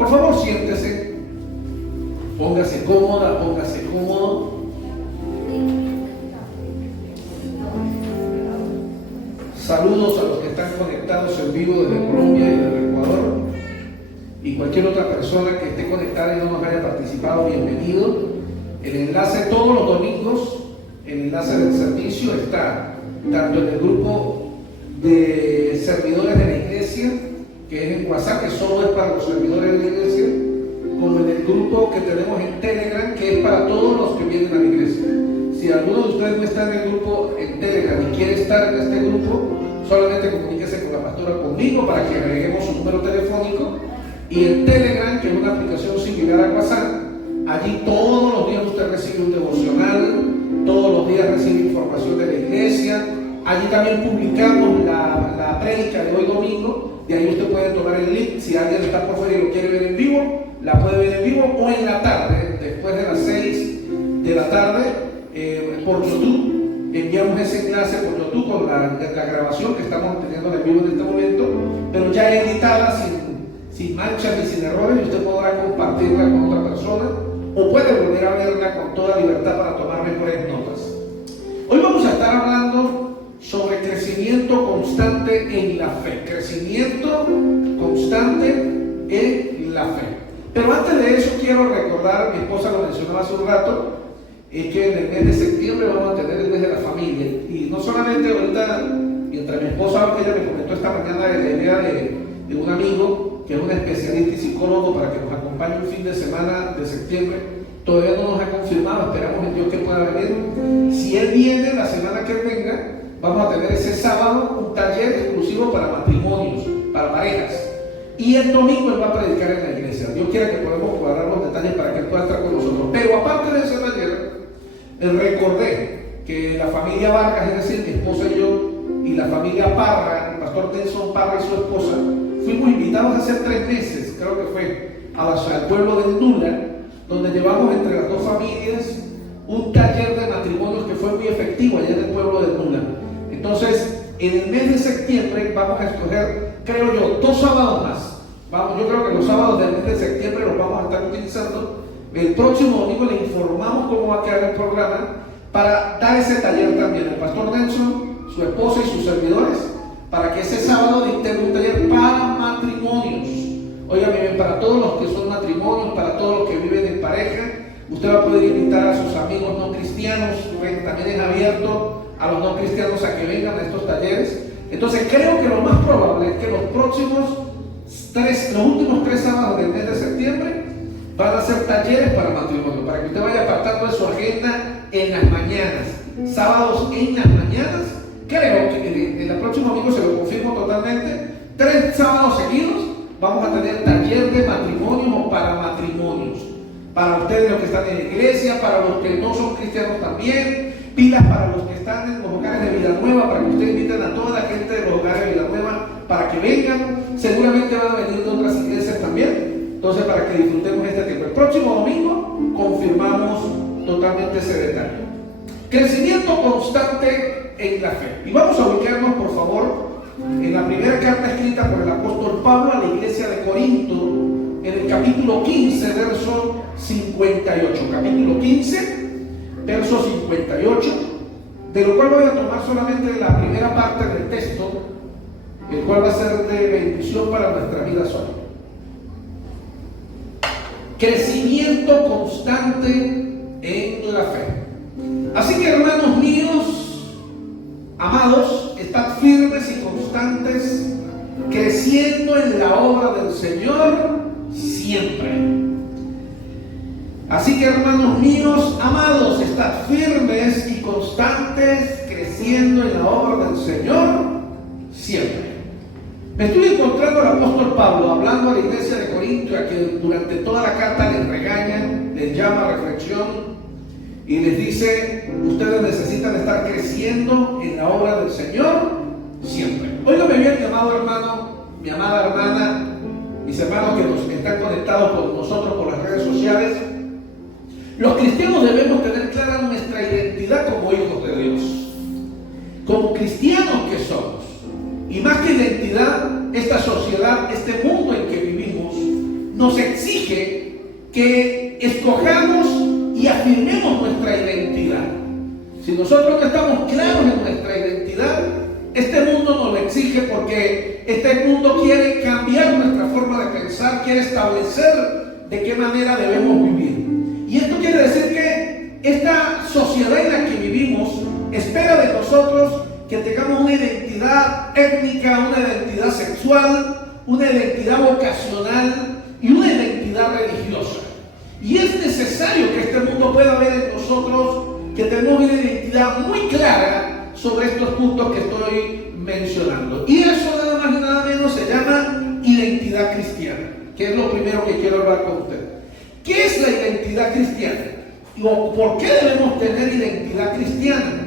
Por favor, siéntese, póngase cómoda, póngase cómodo. Saludos a los que están conectados en vivo desde Colombia y desde Ecuador, y cualquier otra persona que esté conectada y no nos haya participado, bienvenido. El enlace todos los domingos, el enlace del servicio está tanto en el grupo de servidores de la iglesia, que es en WhatsApp, que solo es para los servidores de la iglesia, como en el grupo que tenemos en Telegram, que es para todos los que vienen a la iglesia. Si alguno de ustedes no está en el grupo en Telegram y quiere estar en este grupo, solamente comuníquese con la pastora o conmigo para que agreguemos su número telefónico. Y en Telegram, que es una aplicación similar a WhatsApp, allí todos los días usted recibe un devocional, todos los días recibe información de la iglesia. Allí también publicamos la prédica de hoy domingo, de ahí usted puede tomar el link. Si alguien está por fuera y lo quiere ver en vivo, la puede ver en vivo, o en la tarde, después de las 6 de la tarde, por YouTube. Enviamos ese enlace por YouTube con la grabación que estamos teniendo en vivo en este momento, pero ya editada, sin manchas ni sin errores, y usted podrá compartirla con otra persona o puede volver a verla con toda libertad para tomar mejores notas. Hoy vamos a estar hablando sobre crecimiento constante en la fe. Crecimiento constante en la fe. Pero antes de eso quiero recordar, mi esposa lo mencionaba hace un rato, que en el mes de septiembre vamos a tener el mes de la familia. Y no solamente ahorita, mientras mi esposa, ella me comentó esta mañana de la idea de un amigo que es un especialista y psicólogo para que nos acompañe un fin de semana de septiembre. Todavía no nos ha confirmado, esperamos en Dios que pueda venir. Si él viene la semana que venga, vamos a tener ese sábado un taller exclusivo para matrimonios, para parejas. Y el domingo él va a predicar en la iglesia. Dios quiera que podamos cuadrar los detalles para que él pueda estar con nosotros. Pero aparte de ese taller, recordé que la familia Vargas, es decir, mi esposa y yo, y la familia Parra, el pastor Nelson Parra y su esposa, fuimos invitados hace 3 meses, creo que fue, al pueblo de Nula, donde llevamos entre las dos familias un taller de matrimonios que fue muy efectivo allá en el pueblo de Nula. Entonces, en el mes de septiembre vamos a escoger, creo yo, 2 sábados más. Yo creo que los sábados del mes de septiembre los vamos a estar utilizando. El próximo domingo le informamos cómo va a quedar el programa para dar ese taller también. El pastor Nelson, su esposa y sus servidores, para que ese sábado dicten un taller para matrimonios. Oigan bien, para todos los que son matrimonios, para todos los que viven en pareja, usted va a poder invitar a sus amigos no cristianos, también es abierto a los no cristianos a que vengan a estos talleres. Entonces creo que lo más probable es que los últimos 3 sábados del mes de septiembre van a ser talleres para matrimonio, para que usted vaya apartando de su agenda en las mañanas, sábados en las mañanas. Creo que el próximo domingo se lo confirmo totalmente. 3 sábados seguidos vamos a tener taller de matrimonios o para matrimonios. Para ustedes los que están en la iglesia, para los que no son cristianos también, pilas para los que están en los hogares de Vida Nueva, para que ustedes inviten a toda la gente de los hogares de Vida Nueva para que vengan. Seguramente van a venir de otras iglesias también. Entonces, para que disfrutemos este tiempo. El próximo domingo confirmamos totalmente ese detalle. Crecimiento constante en la fe. Y vamos a ubicarnos, por favor, en la primera carta escrita por el apóstol Pablo a la iglesia de Corinto, en el capítulo 15, verso 58. Capítulo 15, verso 58, de lo cual voy a tomar solamente la primera parte del texto, el cual va a ser de bendición para nuestra vida sola. Crecimiento constante en la fe. Así que, hermanos míos, amados, estad firmes y constantes, creciendo en la obra del Señor siempre. Así que, hermanos míos, amados, estad firmes y constantes, creciendo en la obra del Señor siempre. Me estoy encontrando al apóstol Pablo hablando a la iglesia de Corinto, a que durante toda la carta les regañan, les llama a reflexión y les dice: ustedes necesitan estar creciendo en la obra del Señor siempre. Óigame bien, mi amado hermano, mi amada hermana, mis hermanos que están conectados con nosotros por las redes sociales. Los cristianos debemos tener clara nuestra identidad como hijos de Dios, como cristianos que somos. Y más que identidad, esta sociedad, este mundo en que vivimos, nos exige que escojamos y afirmemos nuestra identidad. Si nosotros no estamos claros en nuestra identidad, este mundo nos lo exige, porque este mundo quiere cambiar nuestra forma de pensar, quiere establecer de qué manera debemos vivir. Y esto quiere decir que esta sociedad en la que vivimos espera de nosotros que tengamos una identidad étnica, una identidad sexual, una identidad vocacional y una identidad religiosa. Y es necesario que este mundo pueda ver en nosotros que tenemos una identidad muy clara sobre estos puntos que estoy mencionando. Y eso nada más y nada menos se llama identidad cristiana, que es lo primero que quiero hablar con usted. ¿Qué es la identidad cristiana? ¿O por qué debemos tener identidad cristiana?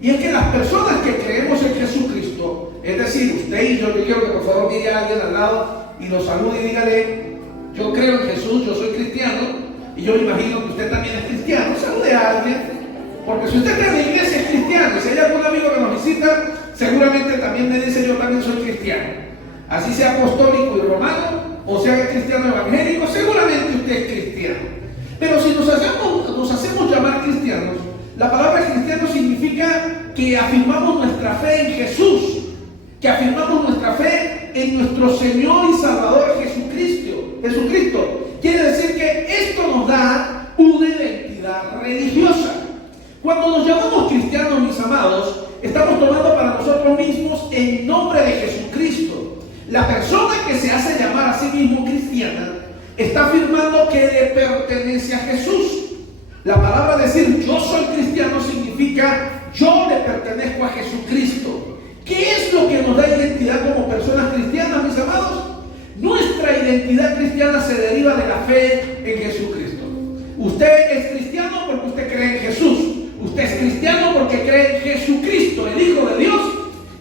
Y es que las personas que creemos en Jesucristo, es decir, usted y yo quiero que por favor mire a alguien al lado y lo salude y dígale: yo creo en Jesús, yo soy cristiano, y yo me imagino que usted también es cristiano. Salude a alguien, porque si usted está en la iglesia es cristiano, y si hay algún amigo que nos visita, seguramente también me dice: yo también soy cristiano. Así sea apostólico y romano, o sea cristiano evangélico, seguramente usted es cristiano. Pero si nos hacemos llamar cristianos, la palabra cristiano significa que afirmamos nuestra fe en Jesús, que afirmamos nuestra fe en nuestro Señor y Salvador Jesucristo. Quiere decir que esto nos da una identidad religiosa. Cuando nos llamamos cristianos, mis amados, estamos tomando para nosotros mismos el nombre de Jesucristo. La persona que se hace llamar a sí mismo cristiana está afirmando que le pertenece a Jesús. La palabra decir yo soy cristiano significa yo le pertenezco a Jesucristo. ¿Qué es lo que nos da identidad como personas cristianas, mis amados? Nuestra identidad cristiana se deriva de la fe en Jesucristo. Usted es cristiano porque usted cree en Jesús. Usted es cristiano porque cree en Jesucristo, el Hijo de Dios,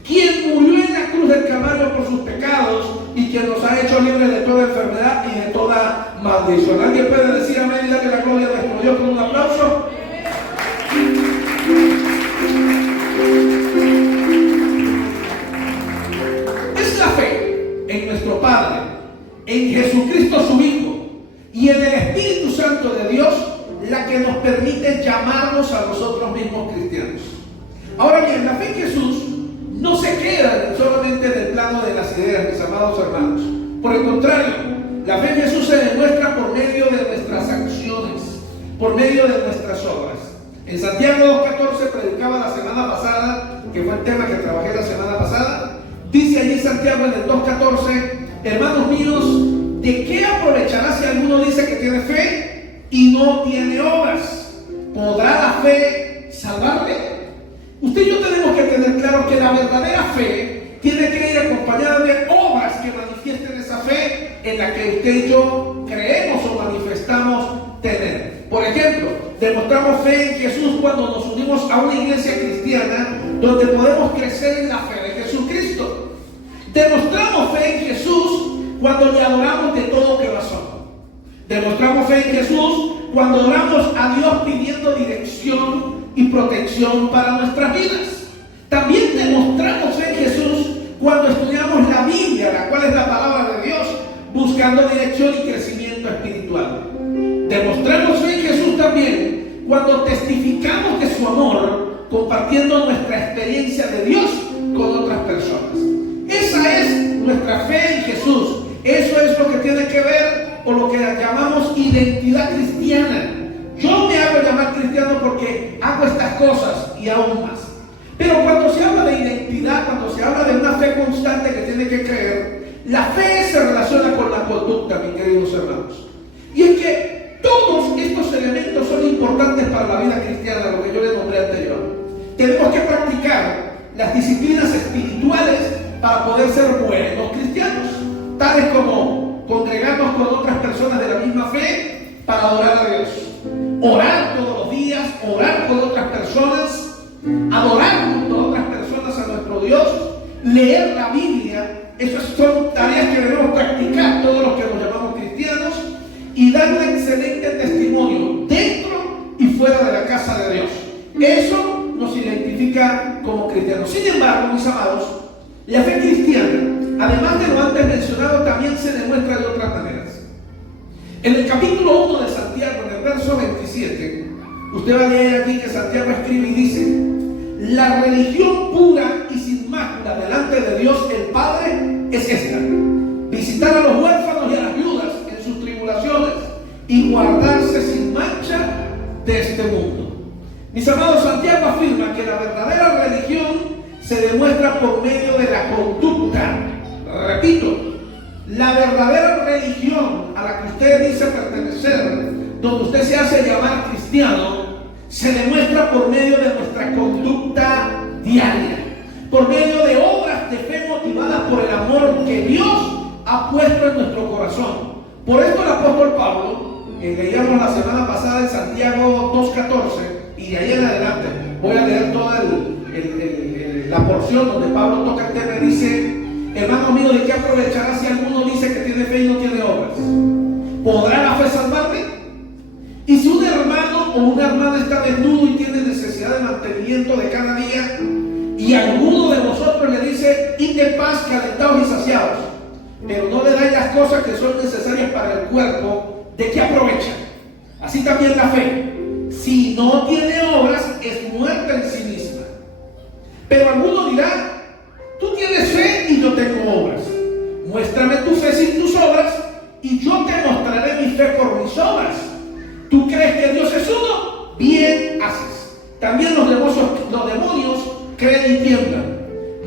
quien murió en la cruz del Calvario por sus pecados y quien nos ha hecho libres de toda enfermedad y de toda maldición. ¿Alguien puede decir amén y darle la gloria a nuestro Dios con un aplauso? Es la fe en nuestro Padre, en Jesucristo su Hijo y en el Espíritu Santo de Dios la que nos permite llamarnos a nosotros mismos cristianos. Ahora bien, la fe en Jesús no se queda solamente en el plano de las ideas, mis amados hermanos. Por el contrario, la fe en Jesús se demuestra por medio de nuestras acciones, por medio de nuestras obras. En Santiago 2.14 predicaba la semana pasada, que fue el tema que trabajé la semana pasada. Dice allí Santiago en el 2.14: hermanos míos, ¿de qué aprovechará si alguno dice que tiene fe y no tiene obras? ¿Podrá la fe salvarle? Usted y yo tenemos que tener claro que la verdadera fe tiene que ir acompañada de obras que manifiesten esa fe en la que usted y yo creemos o manifestamos tener. Por ejemplo, demostramos fe en Jesús cuando nos unimos a una iglesia cristiana donde podemos crecer en la fe de Jesucristo. Demostramos fe en Jesús cuando le adoramos de todo corazón. Demostramos fe en Jesús cuando oramos a Dios pidiendo dirección y protección para nuestras vidas. También demostramos fe en Jesús cuando estudiamos la Biblia, la cual es la palabra de Dios, buscando dirección y crecimiento espiritual. Demostramos fe en Jesús también cuando testificamos de su amor, compartiendo nuestra experiencia de Dios con otras personas. Esa es nuestra fe en Jesús. Eso es lo que tiene que ver, o lo que llamamos identidad cristiana. Yo me hago llamar cristiano porque hago estas cosas y aún más. Pero cuando se habla de identidad, cuando se habla de una fe constante que tiene que creer, la fe se relaciona con la conducta, mis queridos hermanos. Y es que todos estos elementos son importantes para la vida cristiana, lo que yo les nombré anterior. Tenemos que practicar las disciplinas espirituales para poder ser buenos cristianos, tales como congregarnos con otras personas de la misma fe para adorar a Dios, orar todos los días, orar con otras personas, adorar junto a otras personas a nuestro Dios, leer la Biblia. Esas son tareas que debemos practicar todos los que nos llamamos cristianos, y dar un excelente testimonio dentro y fuera de la casa de Dios. Eso nos identifica como cristianos. Sin embargo, mis amados, la fe cristiana, además de lo antes mencionado, también se demuestra de otras maneras. En el capítulo 1 de Santiago, en el verso 27, usted va a leer aquí que Santiago escribe y dice: la religión pura y sin mácula delante de Dios el Padre es esta: visitar a los huérfanos y a las viudas en sus tribulaciones y guardarse sin mancha de este mundo. Mis amados, Santiago afirma que la verdadera religión se demuestra por medio de la conducta. Repito, la verdadera religión a la que usted dice pertenecer, donde usted se hace llamar cristiano, se demuestra por medio de nuestra conducta diaria, por medio de obras de fe motivadas por el amor que Dios ha puesto en nuestro corazón. Por esto el apóstol Pablo, leíamos la semana pasada en Santiago 2:14, y de ahí en adelante voy a leer toda la porción donde Pablo toca el tema y dice: hermano mío, ¿de qué aprovechará si alguno dice que tiene fe y no tiene obras? ¿Podrá la fe salvarle? Y si un hermano o una hermana está desnudo y tiene necesidad de mantenimiento de cada día, y alguno de vosotros le dice: id en paz, calentados y saciados, pero no le dais las cosas que son necesarias para el cuerpo, ¿de qué aprovecha? Así también la fe, si no tiene obras, es muerta en sí misma. Pero alguno dirá: tú tienes fe y yo tengo obras. Muéstrame tu fe sin tus obras, y yo te mostraré mi fe por mis obras. ¿Tú crees que Dios es uno? Bien haces. También los demonios creen y tiemblan.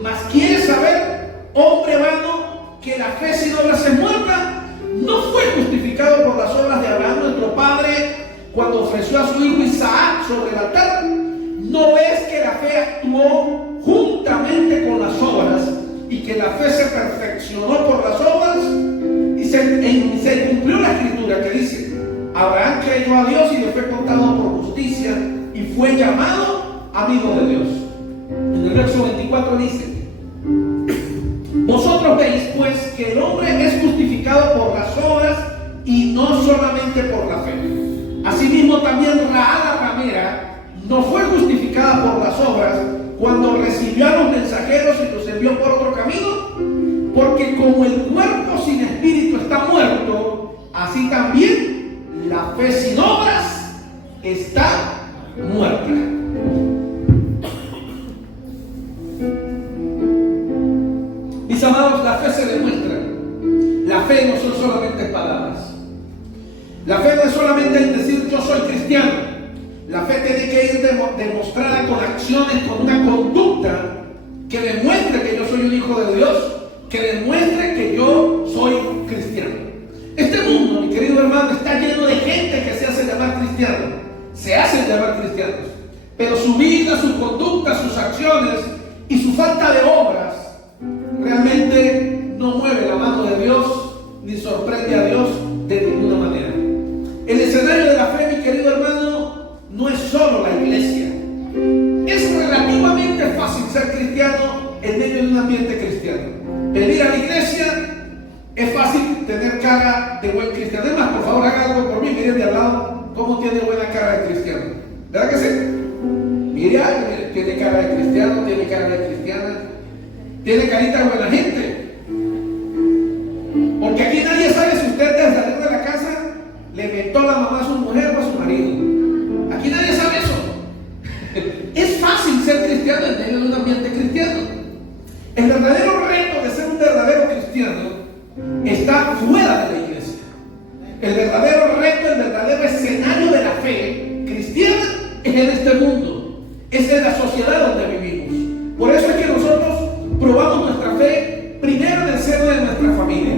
Mas ¿quieres saber, hombre vano, que la fe sin obras es muerta? ¿No fue justificado por las obras de Abraham, nuestro padre, cuando ofreció a su hijo Isaac sobre el altar? ¿No ves que la fe actuó juntamente con las obras, y que la fe se perfeccionó por las obras? Y se cumplió la escritura que dice: Abraham creyó a Dios y le fue contado por justicia, y fue llamado amigo de Dios. En el verso 24 dice: vosotros veis pues que el hombre es justificado por las obras y no solamente por la fe. Asimismo también Rahab la ramera no fue justificada por las obras cuando recibió a los mensajeros y los envió por otro camino, porque como el cuerpo sin espíritu está muerto, así también la fe sin obras está muerta. Mis amados, la fe se demuestra. La fe no son solamente palabras. La fe no es solamente el decir yo soy cristiano. La fe tiene que ir demostrada con acciones, con una conducta que demuestre que yo soy un hijo de Dios, que demuestre que yo soy cristiano. Este mundo, mi querido hermano, está lleno de gente que se hace llamar cristiano, se hacen llamar cristianos, pero su vida, su conducta, sus acciones y su falta de obras realmente no mueve la mano de Dios ni sorprende a Dios de ninguna manera. El escenario de la fe, mi querido hermano, no es solo la iglesia. Es relativamente fácil ser cristiano en medio de un ambiente cristiano. Venir a la iglesia es fácil tener cara de buen cristiano. Además, por favor, haga algo por mí. Miren de al lado cómo tiene buena cara de cristiano. ¿Verdad que sí? Mire, tiene cara de cristiano, tiene cara de cristiana, tiene carita de buena gente. Porque aquí nadie sabe si usted al salir de la casa le mentó la mamá a su mujer o a su marido. Aquí nadie sabe eso. Es fácil ser cristiano en medio de un ambiente cristiano. El verdadero reto de ser un verdadero cristiano está fuera de la iglesia. El verdadero reto, el verdadero escenario de la fe cristiana es en este mundo, es en la sociedad donde vivimos. Por eso es que nosotros probamos nuestra fe primero en el seno de nuestra familia.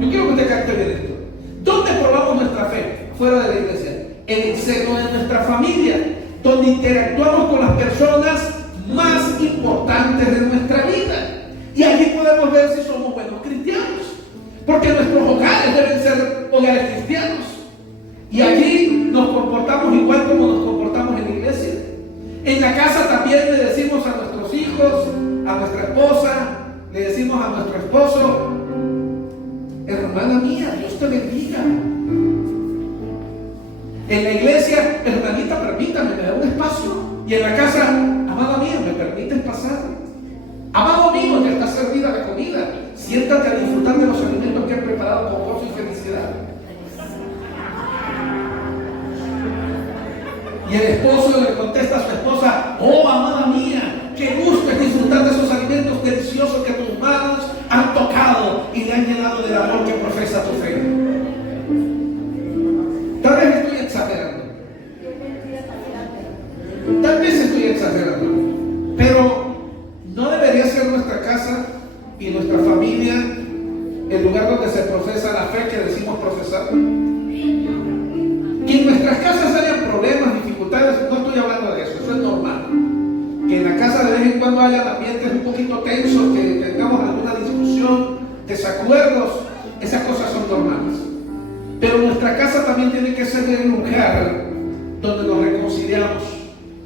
Yo quiero que usted capte bien esto. ¿Dónde probamos nuestra fe? Fuera de la iglesia. En el seno de nuestra familia, donde interactuamos con las personas más importantes de nuestra vida. Y allí podemos ver si somos buenos cristianos, porque nuestros hogares deben ser hogares cristianos. Y allí nos comportamos igual como nos comportamos en la iglesia. En la casa también le decimos a nuestros hijos, a nuestra esposa, le decimos a nuestro esposo: hermana mía, Dios te bendiga. En la iglesia, hermanita, permítame, me da un espacio. Y en la casa, amada mía, ¿me permites pasar? Amado mío, ya está servida la comida. Siéntate a disfrutar de los alimentos que he preparado con gozo y felicidad. Y el esposo le contesta a su esposa: oh, amada mía, qué gusto es disfrutar de esos alimentos deliciosos que tus manos han tocado y le han llenado del amor que profesa tu fe. Tal vez estoy exagerando. Tal vez estoy exagerando. Pero no debería ser nuestra casa y nuestra familia el lugar donde se profesa la fe que decimos profesar. Que en nuestras casas haya problemas, dificultades, no estoy hablando de eso, eso es normal. Que en la casa de vez en cuando haya ambientes un poquito tensos, que tengamos alguna discusión, desacuerdos, esas cosas son normales. Pero nuestra casa también tiene que ser el lugar donde nos reconciliamos,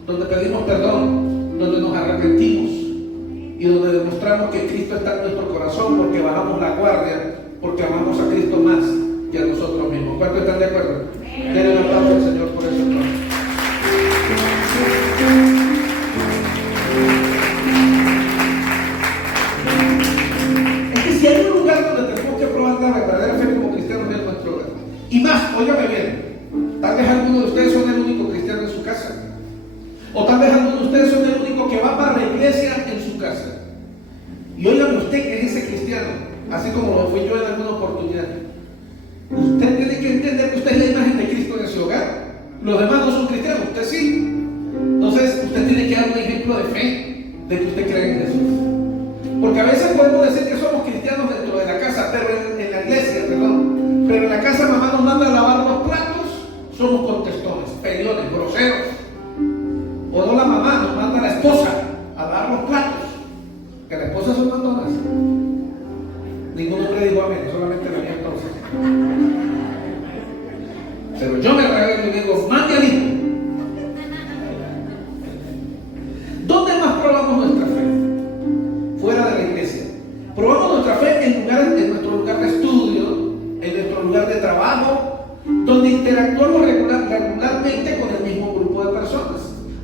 donde pedimos perdón, donde nos arrepentimos y donde demostramos que Cristo está en nuestro corazón, porque bajamos la guardia, porque amamos a Cristo más que a nosotros mismos. ¿Cuántos están de acuerdo? Denle un aplauso al Señor por eso. Es que si hay un lugar donde tenemos que probar la verdadera fe como cristianos es nuestro hogar. Y más, óigame bien, tal vez algunos de ustedes son el único cristiano en su casa. O tal vez algunos de ustedes son el único que va para la iglesia en su casa. Y óigame usted que es ese cristiano, así como lo fui yo en alguna oportunidad. Usted tiene que entender que usted es la imagen de Cristo en ese hogar. Los demás no son cristianos, usted sí. Entonces usted tiene que dar un ejemplo de fe, de que usted cree en Jesús. Porque a veces podemos decir que somos cristianos dentro de la casa, pero en la iglesia, perdón. Pero en la casa mamá nos manda a lavar los platos, somos contestones, peleones, groseros. O no, la mamá nos manda a la esposa a lavar los platos, que la esposa son mandonas. Ningún hombre dijo amén, solamente la mía entonces. Pero yo me revelo y digo: mande a mí. ¿Dónde más probamos nuestra fe? Fuera de la iglesia. Probamos nuestra fe en nuestro lugar de estudio, en nuestro lugar de trabajo, donde interactuamos regularmente con el mismo grupo de personas.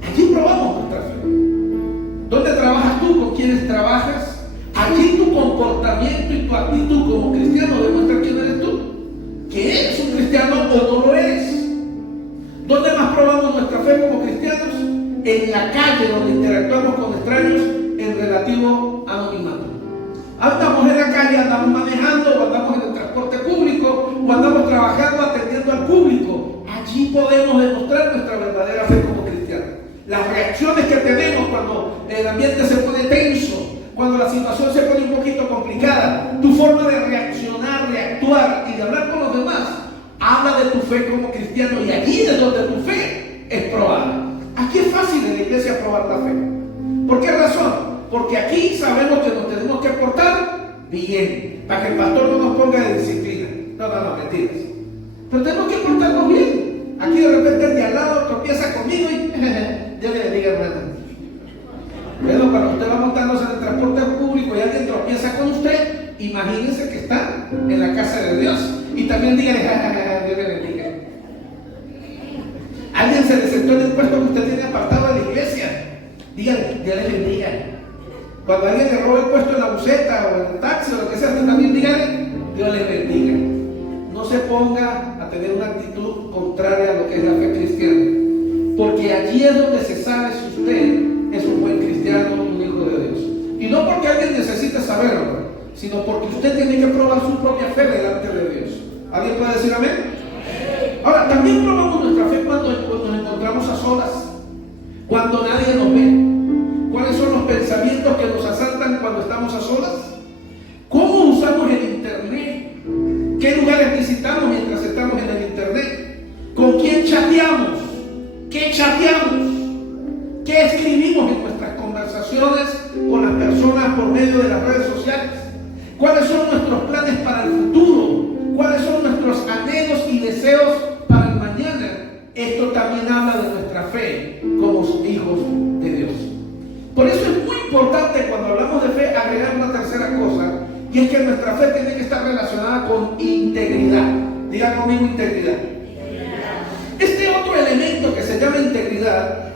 Allí probamos nuestra fe. ¿Dónde trabajas tú? ¿Con quiénes trabajas? Allí tu comportamiento y tu actitud como cristiano demuestra quién eres tú. ¿Que eres un cristiano o no lo eres? ¿Dónde más probamos nuestra fe como cristianos? En la calle, donde interactuamos con extraños en relativo anonimato. Andamos en la calle, andamos manejando, o andamos en el transporte público, o andamos trabajando atendiendo al público. Allí podemos demostrar nuestra verdadera fe como cristianos. Las reacciones que tenemos cuando el ambiente se pone tenso, cuando la situación se pone un poquito complicada, tu forma de reaccionar, de actuar y de hablar con los demás, habla de tu fe como cristiano, y allí es donde tu fe es probada. Aquí es fácil en la iglesia probar la fe. ¿Por qué razón? Porque aquí sabemos que nos tenemos que portar bien, para que el pastor no nos ponga de disciplina. No, mentiras. Pero tenemos que portarnos bien. Aquí de repente el de al lado tropieza conmigo y Dios le bendiga, hermano. Pero cuando usted va montándose en el transporte público y alguien tropieza con usted, imagínense que está en la casa de Dios. Y también dígale: Dios le bendiga. Alguien se le sentó en el puesto que usted tiene apartado de la iglesia, dígale: Dios le bendiga. Cuando alguien le roba el puesto en la buseta o en el taxi o lo que sea, usted también dígale: Dios le bendiga. No se ponga a tener una actitud contraria a lo que es la fe cristiana, porque allí es donde se sabe si usted es un buen cristiano, un hijo de Dios. Y no porque alguien necesite saberlo, sino porque usted tiene que probar su propia fe delante de Dios. ¿Alguien puede decir amén? Ahora, también probamos nuestra fe cuando nos encontramos a solas, cuando nadie nos ve. ¿Cuáles son los pensamientos que nos asaltan cuando estamos a solas? ¿Cómo usamos el internet? ¿Qué lugares visitamos mientras estamos en el internet? ¿Con quién chateamos? ¿Qué chateamos? ¿Qué escribimos en nuestras conversaciones con las personas por medio de las redes sociales? ¿Cuáles son nuestros planes para el futuro? ¿Cuáles son nuestros anhelos y deseos para el mañana? Esto también habla de nuestra fe como hijos de Dios. Por eso es muy importante, cuando hablamos de fe, agregar una tercera cosa, y es que nuestra fe tiene que estar relacionada con integridad. Diga conmigo: integridad. Este otro elemento que se llama integridad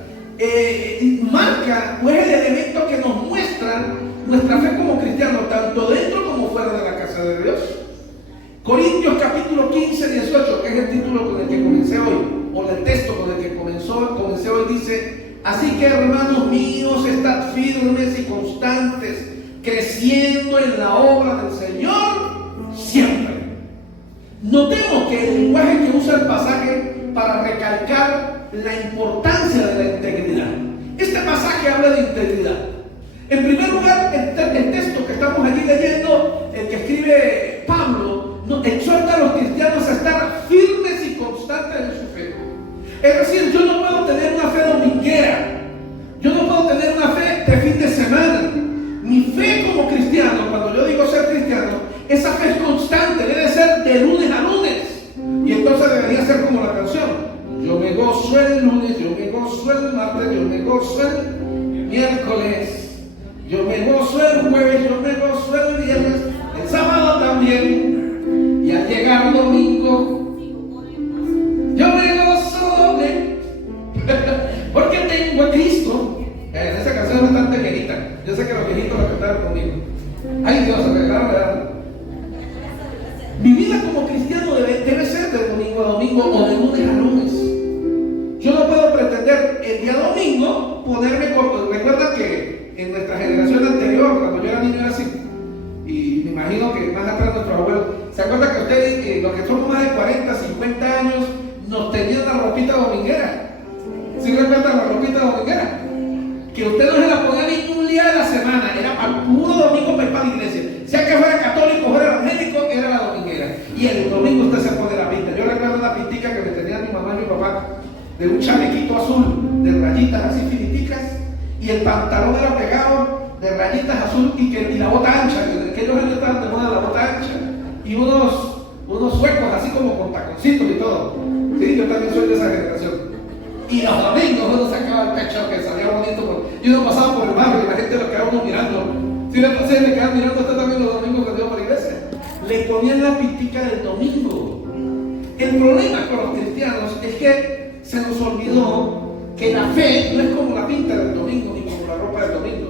marca, o es el elemento que nos muestra nuestra fe como cristianos, tanto dentro como fuera de la casa de Dios. Corintios capítulo 15, 18, que es el título con el que comencé hoy, o el texto con el que comencé Así que, hermanos míos, estad firmes y constantes, creciendo en la obra del Señor siempre. Notemos que el lenguaje que usa el pasaje para recalcar la importancia de la integridad. Este pasaje habla de integridad. En primer lugar, el texto que estamos aquí leyendo, el que escribe Pablo, exhorta a los cristianos a estar firmes y constantes en su fe. Es decir, yo no puedo tener una fe dominguera, yo no puedo tener una fe de fin de semana. Mi fe como cristiano, cuando yo digo ser cristiano, esa fe es constante, debe ser de lunes a lunes. Y entonces debería ser como la canción: yo me gozo el lunes, yo me gozo el martes, yo me gozo el miércoles, yo me gozo el jueves, yo me gozo el viernes, el sábado también, y al llegar el domingo, yo me gozo doble, porque tengo a Cristo. Esa canción es bastante viejita. Yo sé que los viejitos la cantaron conmigo. Ay Dios, se me dejaron ¿verdad? Mi vida como cristiano debe ser de domingo a domingo o de lunes a lunes. Yo no puedo pretender el día domingo ponerme con... Recuerda que en nuestra generación anterior, cuando yo era niño, era así. Y me imagino que más atrás nuestros abuelos. ¿Se acuerdan que ustedes, los que somos más de 40, 50 años, nos tenían la ropita dominguera? ¿Sí recuerdan la ropita dominguera? Que usted no se la ponía ningún día de la semana, era para puro domingo para ir para la iglesia. Sea que fuera católico o fuera evangélico, era la dominguera. Y el domingo usted se pone la pinta. Yo recuerdo una pintica que me tenía mi mamá y mi papá, de un chalequito azul, de rayitas así finiticas, y el pantalón era pegado de rayitas azul y la bota ancha, que en aquellos años estaban de moda la bota ancha, y unos suecos así como con taconcitos y todo. Sí, yo también soy de esa generación. Y los domingos uno sacaba el pecho que salía bonito y uno pasaba por el barrio y la gente lo quedaba uno mirando. Si le pasé, le quedaban mirando hasta también los domingos cuando iba por la iglesia. Le ponían la pintica del domingo. El problema con los cristianos es que se nos olvidó que la fe no es como la pinta del domingo ni como la ropa del domingo.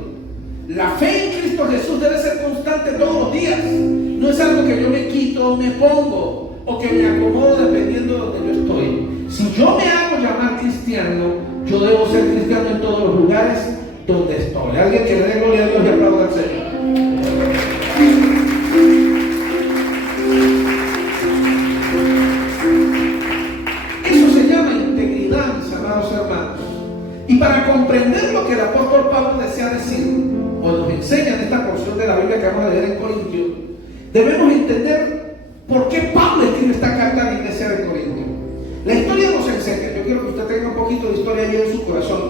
La fe en Cristo Jesús debe ser constante todos los días. No es algo que yo me quito o me pongo o que me acomodo dependiendo de donde yo estoy. Si yo me hago llamar cristiano, yo debo ser cristiano en todos los lugares donde estoy. Alguien que le dé gloria a Dios y aplauda al Señor. Eso se llama integridad, mis amados hermanos. Y para comprender lo que el apóstol Pablo desea decir, o nos enseña en esta porción de la Biblia que vamos a leer en Corintios, debemos entender por qué Pablo escribe esta carta a la iglesia de Corinto. La historia nos enseña, yo quiero que usted tenga un poquito de historia ahí en su corazón.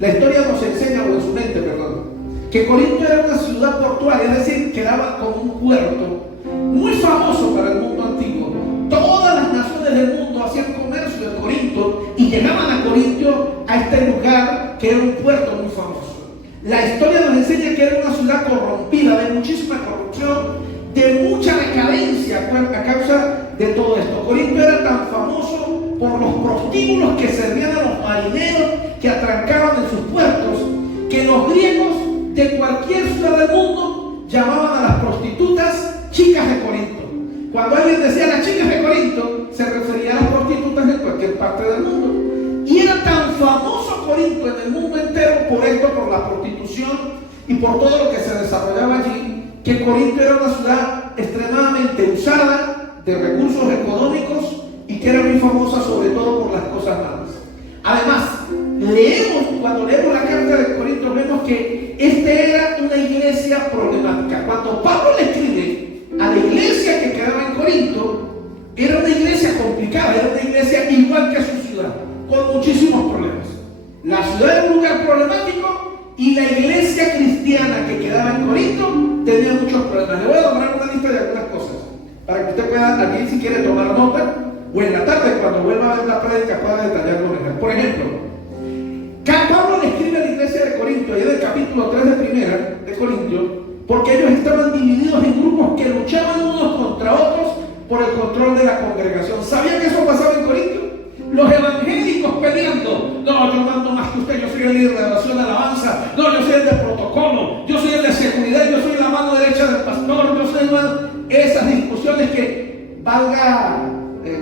La historia nos enseña, o en su mente, perdón, que Corinto era una ciudad portuaria, es decir, quedaba como un puerto muy famoso para el mundo antiguo. Todas las naciones del mundo hacían comercio en Corinto y llegaban a Corinto, a este lugar que era un puerto muy famoso. La historia nos enseña que era una ciudad corrompida, de muchísima corrupción, de mucha decadencia a causa de todo esto. Corinto era tan famoso por los prostíbulos que servían a los marineros que atrancaban en sus puertos, que los griegos de cualquier ciudad del mundo llamaban a las prostitutas chicas de Corinto. Cuando alguien decía las chicas de Corinto, se refería a las prostitutas de cualquier parte del mundo. Y era tan famoso Corinto en el mundo entero por esto, por la prostitución y por todo lo que se desarrollaba allí, que Corinto era una ciudad extremadamente usada de recursos económicos y que era muy famosa sobre todo por las cosas malas. Además, cuando leemos la carta de Corinto, vemos que esta era una iglesia problemática. Cuando Pablo le escribe a la iglesia que quedaba en Corinto, era una iglesia complicada, era una iglesia igual que su ciudad, con muchísimos problemas. La ciudad era un lugar problemático y la iglesia cristiana que quedaba en Corinto tenía muchos problemas. Le voy a nombrar una lista de algunas cosas para que usted pueda, aquí si quiere tomar nota, o en la tarde cuando vuelva a ver la prédica pueda detallarlo mejor. Por ejemplo, Pablo le escribe a la iglesia de Corinto, y en el capítulo 3 de primera de Corintios, porque ellos estaban divididos en grupos que luchaban unos contra otros por el control de la congregación. ¿Sabían que eso pasaba en Corinto? Los evangélicos peleando: no, yo mando más que usted, yo soy el líder de oración de alabanza, no, yo soy el de protocolo, yo soy el de seguridad, yo soy la mano derecha del pastor, yo soy esas discusiones que, valga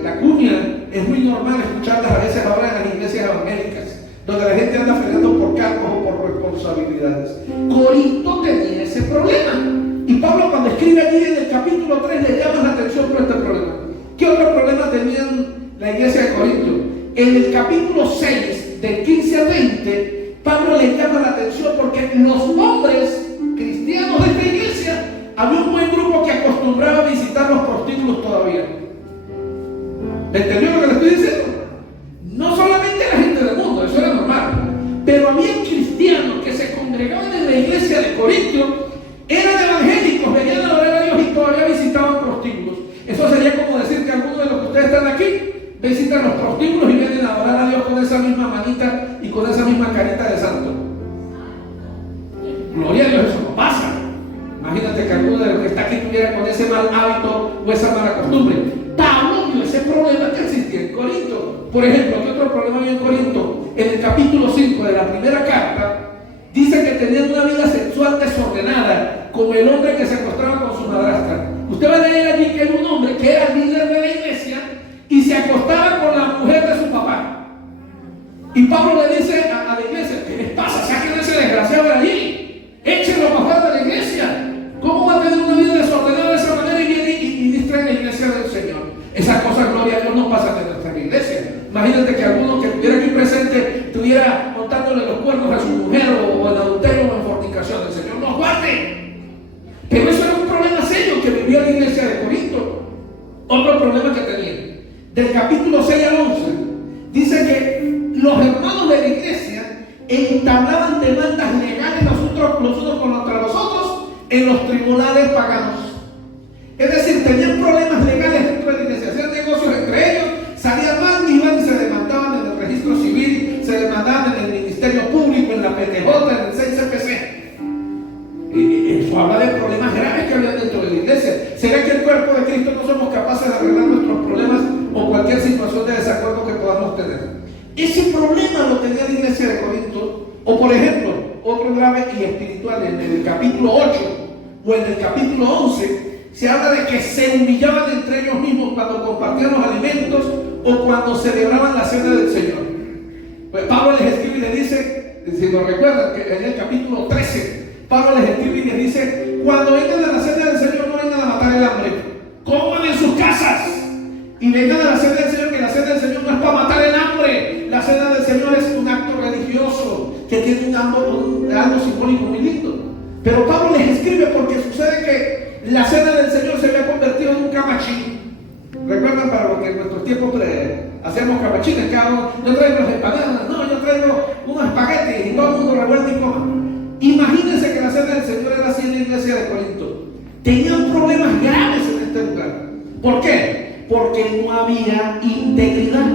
la cuña, es muy normal escucharlas a veces ahora en las iglesias evangélicas, donde la gente anda frenando por cargos o por responsabilidades. Corinto tenía ese problema. Y Pablo, cuando escribe allí en el capítulo 3, le llama la atención por este problema. ¿Qué otro problema tenían la iglesia de Corinto? En el capítulo 6, del 15 al 20, Pablo le llama la atención porque los hombres cristianos de esta iglesia, había un buen grupo que acostumbraba a visitar los prostíbulos todavía. ¿Me entendió lo que le estoy diciendo? No solamente la gente del mundo, eso era normal, pero había cristianos que se congregaban en la iglesia de Corinto, eran evangélicos, venían a adorar a Dios y todavía visitaban prostíbulos. Eso sería como decir que algunos de los que ustedes están aquí visitan los prostíbulos y vienen a adorar a Dios con esa misma manita y con esa misma carita de santo. Gloria a Dios, eso no pasa. Imagínate que alguno de los que está aquí tuviera con ese mal hábito o esa mala costumbre. Pablo vio ese problema que existía en Corinto. Por ejemplo, ¿qué otro problema había en Corinto? En el capítulo 5 de la primera carta, dice que tenían una vida sexual desordenada, como el hombre que se acostaba con su madrastra. Usted va a leer allí que era un hombre que era líder de la iglesia y se acostaba con la mujer de su papá. Y Pablo le dice a la iglesia: ¿qué les pasa? Saquen a ese desgraciado de allí, échenlo para afuera de la iglesia. ¿Cómo va a tener una vida desordenada de esa manera y viene y ministra en la iglesia del Señor? Esas cosas, gloria a Dios, no pasan en nuestra iglesia. Imagínate que alguno que estuviera aquí presente estuviera montándole los cuernos a su mujer o en adulterio o en fornicación. El Señor nos guarde. Pero eso era un problema serio que vivía la iglesia de Corinto. Otro problema que tenía. Del capítulo 6 al 11, dice que los hermanos de la iglesia entablaban demandas legales los unos contra los otros en los tribunales paganos. Es decir, tenían problemas legales dentro de la iglesia, hacían negocios entre ellos, salían mal, iban y se demandaban en el registro civil, se demandaban en el ministerio público, en la PTJ, en el 6CPC. Eso habla de problemas graves que había dentro de la iglesia. ¿Será que el cuerpo de Cristo no somos capaces de arreglar nuestros problemas o cualquier situación de desacuerdo que podamos tener? Ese problema lo tenía la iglesia de Corinto. O por ejemplo, otro grave y espiritual, en el capítulo 8 o en el capítulo 11, se habla de que se humillaban entre ellos mismos cuando compartían los alimentos o cuando celebraban la cena del Señor. Pues Pablo les escribe y les dice, si lo recuerdan, que en el capítulo 13, Pablo les escribe y les dice: cuando vengan a la cena del Señor, no vengan a matar el hambre, coman en sus casas y vengan a la cena del Señor, que la cena del Señor no es para matar el hambre. La cena del Señor es un acto religioso que tiene un algo simbólico muy lindo. Pero Pablo les escribe porque sucede que la cena del Señor se había convertido en un camachín. ¿Recuerdan para lo que en nuestros tiempos hacíamos camachines? Cada uno, yo traigo las empanadas, no, yo traigo unos espaguetis y todo el mundo revuelve y come. Imagínense que la cena del Señor era así en la iglesia de Corinto. Tenían problemas graves en este lugar. ¿Por qué? Porque no había integridad.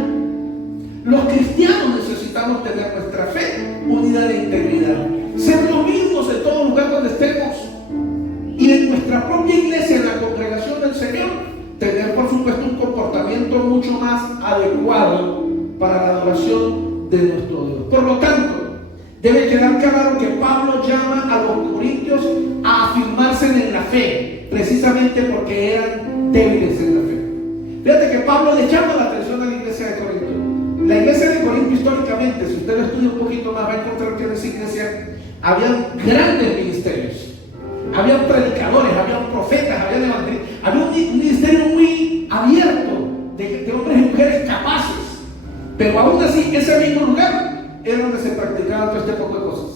Los cristianos necesitamos tener nuestra fe unida de integridad, ser los mismos en todo lugar donde estemos, y en nuestra propia iglesia, en la congregación del Señor, tener por supuesto un comportamiento mucho más adecuado para la adoración de nuestro Dios. Por lo tanto, debe quedar claro que Pablo llama a los corintios a afirmarse en la fe, precisamente porque eran débiles en la fe. Fíjate que Pablo le llama la atención a la iglesia de Corinto. La iglesia de Corinto, históricamente, si usted lo estudia un poquito más, va a encontrar que en esa iglesia habían grandes ministerios. Habían predicadores, habían profetas, habían evangelistas. Había un ministerio muy abierto de hombres y mujeres capaces. Pero aún así, ese mismo lugar era donde se practicaba todo este poco de cosas.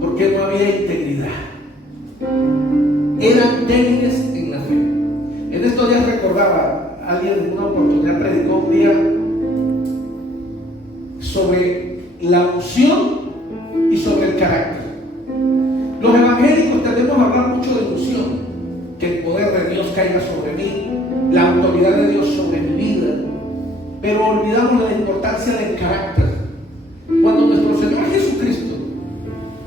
Porque no había integridad. Eran débiles en la fe. En estos días recordaba, alguien en una oportunidad predicó un día sobre la unción y sobre el carácter. Los evangélicos tendemos a hablar mucho de unción, que el poder de Dios caiga sobre mí, la autoridad de Dios sobre mi vida, pero olvidamos la importancia del carácter. Cuando nuestro Señor Jesucristo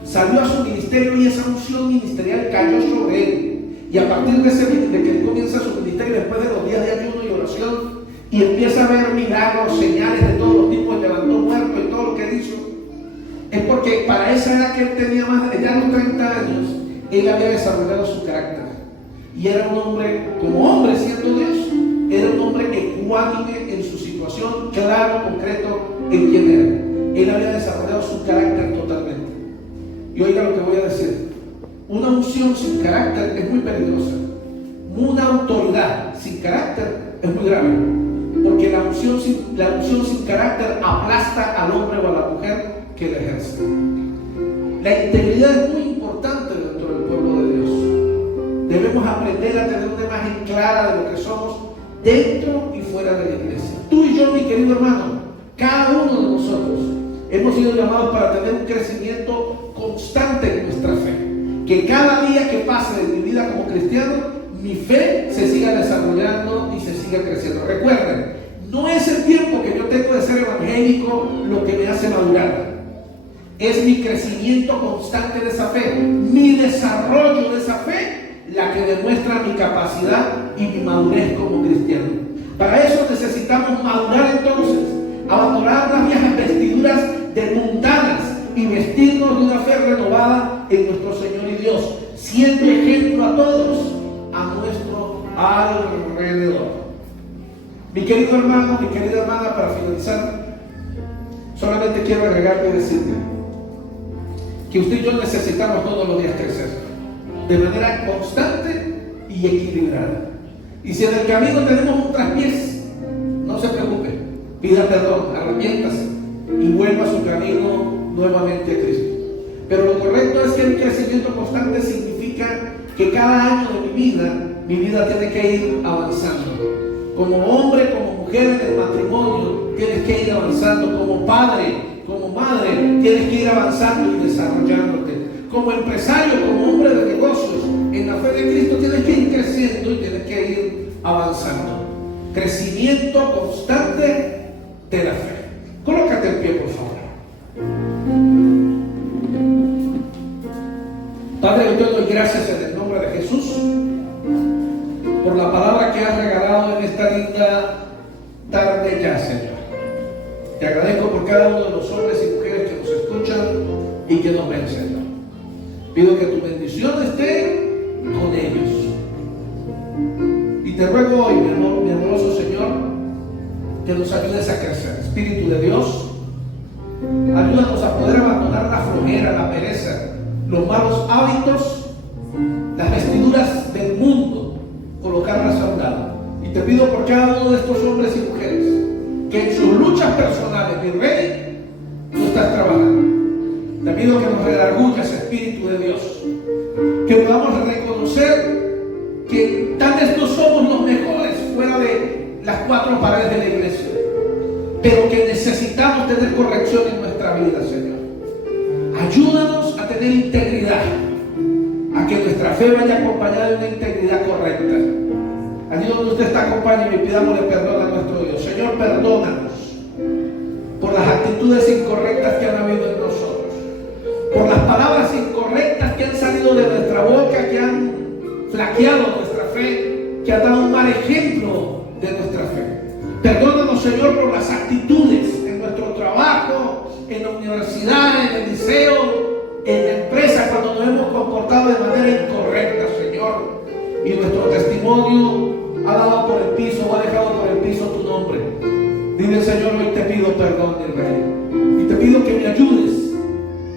salió a su ministerio y esa unción ministerial cayó sobre él, y a partir de que él comienza su ministerio, después de los días de ayuno y oración, y empieza a ver milagros, señales de todos los tipos, levantó muertos y todo lo que él hizo, es porque para esa edad que él tenía más de ya los 30 años, él había desarrollado su carácter. Y era un hombre, como hombre siendo Dios, era un hombre ecuánime en su situación, claro, concreto en quién era. Él había desarrollado su carácter totalmente. Y oiga lo que voy a decir. Una unción sin carácter es muy peligrosa. Una autoridad sin carácter es muy grave. Porque la unción sin carácter aplasta al hombre o a la mujer que la ejerce. La integridad es muy importante dentro del pueblo de Dios. Debemos aprender a tener una imagen clara de lo que somos dentro y fuera de la iglesia. Tú y yo, mi querido hermano, cada uno de nosotros hemos sido llamados para tener un crecimiento constante en nuestra fe. Que cada día que pase de mi vida como cristiano, mi fe se siga desarrollando y se siga creciendo. Recuerden, no es el tiempo que yo tengo de ser evangélico lo que me hace madurar. Es mi crecimiento constante de esa fe, mi desarrollo de esa fe, la que demuestra mi capacidad y mi madurez como cristiano. Para eso necesitamos madurar entonces, abandonar las viejas vestiduras de mundanas y vestirnos de una fe renovada en nuestro Señor y Dios, siendo ejemplo a todos a nuestro alrededor. Mi querido hermano, mi querida hermana, para finalizar, solamente quiero agregarle y decirte que usted y yo necesitamos todos los días crecer de manera constante y equilibrada. Y si en el camino tenemos un traspiés, no se preocupe, pida perdón, arrepiéntase y vuelva a su camino nuevamente a Cristo. Pero lo correcto es que el crecimiento constante significa que cada año de mi vida tiene que ir avanzando. Como hombre, como mujer en el matrimonio, tienes que ir avanzando. Como padre, como madre, tienes que ir avanzando y desarrollándote. Como empresario, como hombre de negocios, en la fe de Cristo tienes que ir creciendo y tienes que ir avanzando. Crecimiento constante de la fe. Colócate en pie, por favor. Padre, yo te doy gracias en el nombre de Jesús por la palabra que has regalado en esta linda tarde ya, Señor. Te agradezco por cada uno de los hombres y mujeres que nos escuchan y que nos ven, Señor. Pido que tu bendición esté con ellos. Y te ruego hoy, mi amoroso Señor, que nos ayudes a crecer. Espíritu de Dios, ayúdanos a poder abandonar la flojera, la pereza, los malos hábitos, las vestiduras del mundo, colocarlas a un lado. Y te pido por cada uno de estos hombres y mujeres que en sus luchas personales, mi Rey, tú estás trabajando. Te pido que nos redargulles, Espíritu de Dios, que podamos reconocer que tal vez no somos los mejores fuera de las cuatro paredes de la iglesia, pero que necesitamos tener corrección en nuestra vida, Señor. Ayúdanos a tener integridad, a que nuestra fe vaya acompañada de una integridad correcta. Allí donde usted está, acompañe y pidámosle perdón a nuestro Dios. Señor, perdónanos por las actitudes incorrectas que han habido en nosotros, por las palabras incorrectas que han salido de nuestra boca, que han flaqueado nuestra fe, que han dado un mal ejemplo de nuestra fe. Perdónanos, Señor, por las actitudes en nuestro trabajo, en la universidad, en el liceo, en la empresa, cuando nos hemos comportado de manera incorrecta, Señor, y nuestro testimonio ha dado por el piso o ha dejado por el piso tu nombre. Dile, Señor, hoy te pido perdón, mi Rey, y te pido que me ayudes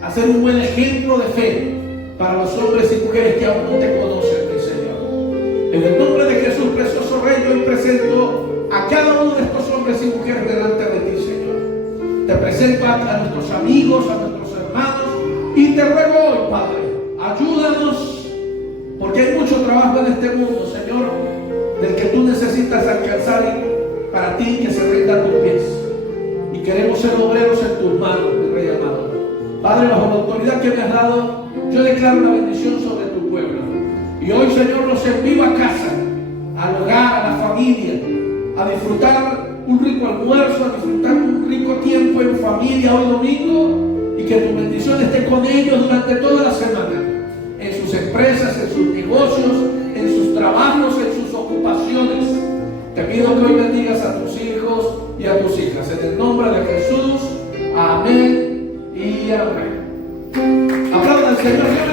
a ser un buen ejemplo de fe para los hombres y mujeres que aún no te conocen, mi Señor. En el nombre de Jesús, precioso Rey, yo hoy presento a cada uno de estos hombres y mujeres delante de ti, Señor. Te presento a nuestros amigos, a nuestros hermanos, y te ruego hoy, Padre, ayúdanos, porque hay mucho trabajo en este mundo, Señor, del que tú necesitas alcanzar para ti, que se rinda a tus pies. Y queremos ser obreros en tus manos, mi Rey amado. Padre, bajo la autoridad que me has dado, yo declaro una bendición sobre tu pueblo. Y hoy, Señor, los envío a casa, al hogar, a la familia, a disfrutar un rico almuerzo, a disfrutar un rico tiempo en familia hoy domingo, y que tu bendición esté con ellos durante toda la semana, en sus empresas, en sus negocios, en sus trabajos, en sus ocupaciones. Te pido que hoy bendigas a tus hijos y a tus hijas. En el nombre de Jesús, amén y amén. Aplaudan al Señor.